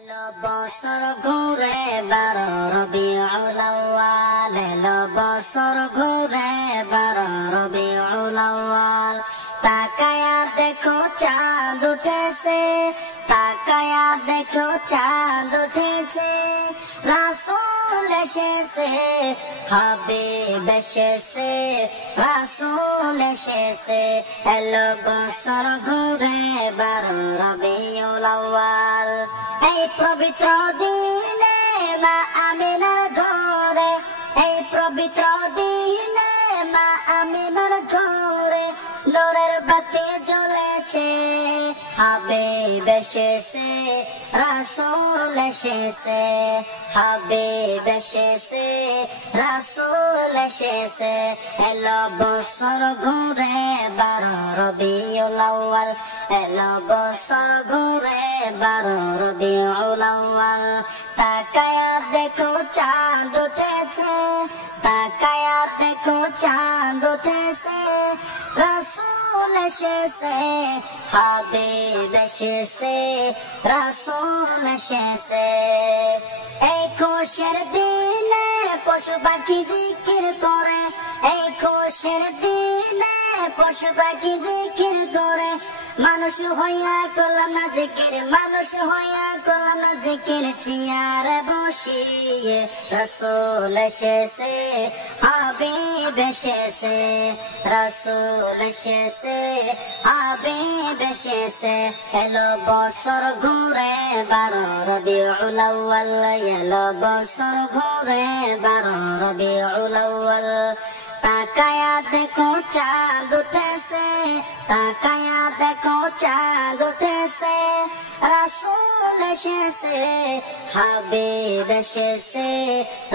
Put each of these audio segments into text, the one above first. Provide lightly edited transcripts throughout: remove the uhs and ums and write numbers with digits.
এলো বছর ঘুরে 12 রবিউল আউয়াল, এলো বছর ঘুরে 12 রবিউল আউয়াল। তাকায়া দেখো চাঁদ উঠেছে, তাকায়া দেখো চাঁদ উঠেছে। রাসূল এসেছে, হাবিব এসেছে, রাসূল এসেছে। এলো বছর ঘুরে 12 রবিউল আউয়াল। এই পবিত্র দিনে মা আমিনার ঘরে, এই পবিত্র দিনে মা আমিনার ঘরে নূরের বাতি জ্বলেছে। হাবিব এসেছে, রাসূল এসেছে, হাবিব এসেছে, রাসূল এসেছে। এলো বছর ঘুরে 12 রবিউল আউয়াল, এলো বছর ঘুরে 12 রবিউল আউয়াল। তাকায়া দেখো চাঁদ উঠেছে, তাকায়া দেখো চাঁদ উঠেছে। রাসূল এসেছে, হাবিব এসেছে, রাসূল এসেছে। এই খুশির দিনে পশু পাখি জিকির করে, এই খুশির দিনে পশু পাখি জিকির করে। মানুষ হইয়া করলাম না জিকির, মানুষ হইয়া করলাম না জিকির। চেয়ারে বসিয়ে রাসূল এসেছে, হাবিব এসেছে, রাসূল এসেছে, হাবিব এসেছে। এলো বছর ঘুরে 12 রবিউল আউয়াল, এলো বছর ঘুরে 12 রবিউল আউয়াল। তাকায়া দেখো চাঁদ উঠেছে, তাকায়া দেখো চাঁদ উঠেছে। রাসূল এসেছে, হাবিব এসেছে,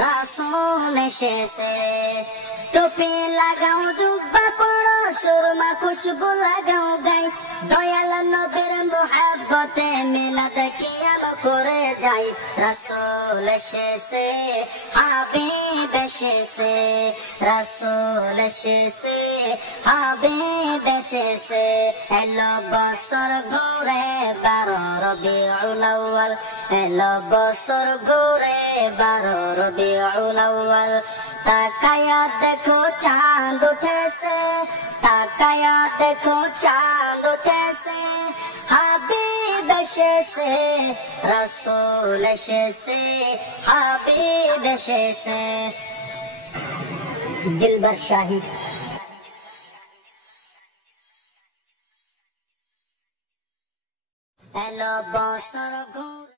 রাসূল এসেছে। টুপি লাগাও, জুব্বা পরো, সুরমা খুশবু লাগাও গায়ে। দয়াল নবীর মুহাব্বতে মিলাদ কিয়াম করে যাই। রাসূল এসেছে, হাবিব এসেছে, রাসূল এসেছে, হাবিব এসেছে। এলো বছর ঘুরে 12 রবিউল আউয়াল, এলো বছর ঘুরে 12 রবিউল আউয়াল। তাকায়া দেখো চাঁদ উঠেছে, তাকায়া দেখো চাঁদ উঠেছে। হাবিব এসেছে, রাসূল এসেছে, হাবিব এসেছে। দিলবার শাহী। এলো বছর ঘুরে